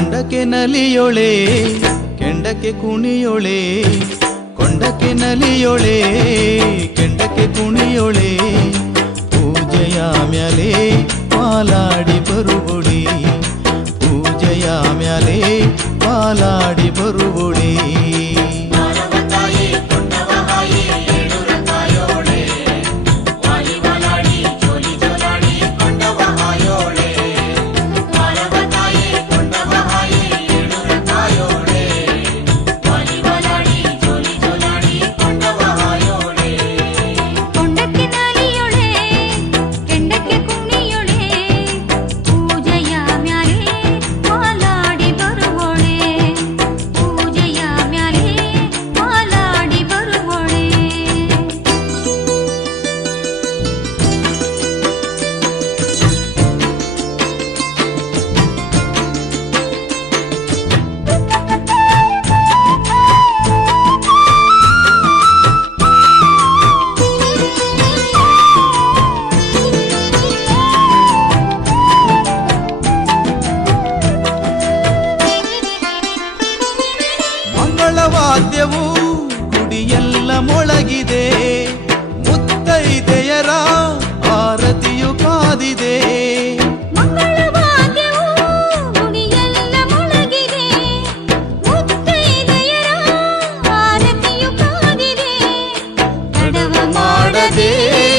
ಕೊಂಡಕ್ಕೆ ನಲಿಯೊಳೆ ಕೆಂಡಕ್ಕೆ ಕುಣಿಯೊಳೆ ಕೊಂಡಕ್ಕೆ ನಲಿಯೊಳೆ ಕೆಂಡಕ್ಕೆ ಕುಣಿಯೊಳೆ. ಮಂಗಳವಾದ್ಯವು ಗುಡಿಯೆಲ್ಲ ಮೊಳಗಿದೆ. ಮುತ್ತೈದೆಯರ ಆರತಿಯು ಕಾದಿದೆ. ಮಾಡದೆ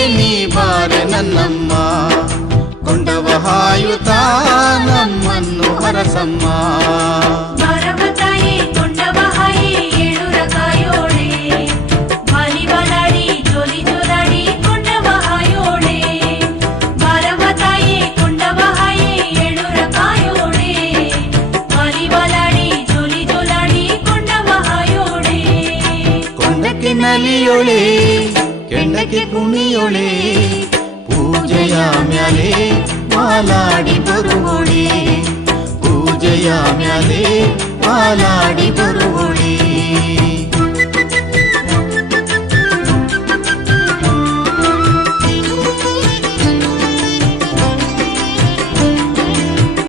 ನೀ ಬಾರೆ ನನ್ನಮ್ಮ. ಕೊಂಡವ ಹಾಯುತ್ತ ನಮ್ಮನ್ನು ಹರಸಮ್ಮ. ನಲಿಯೊಳೆ ಕೆಂಡಕ್ಕೆ ಕುಣಿಯೊಳೆ ಪೂಜೆಯ ಮ್ಯಾಲೆ ಮಾಲಾಡಿ ಬರುವೊಳೆ ಪೂಜೆಯ ಮ್ಯಾಲೆ ಮಾಲಾಡಿ ಬರು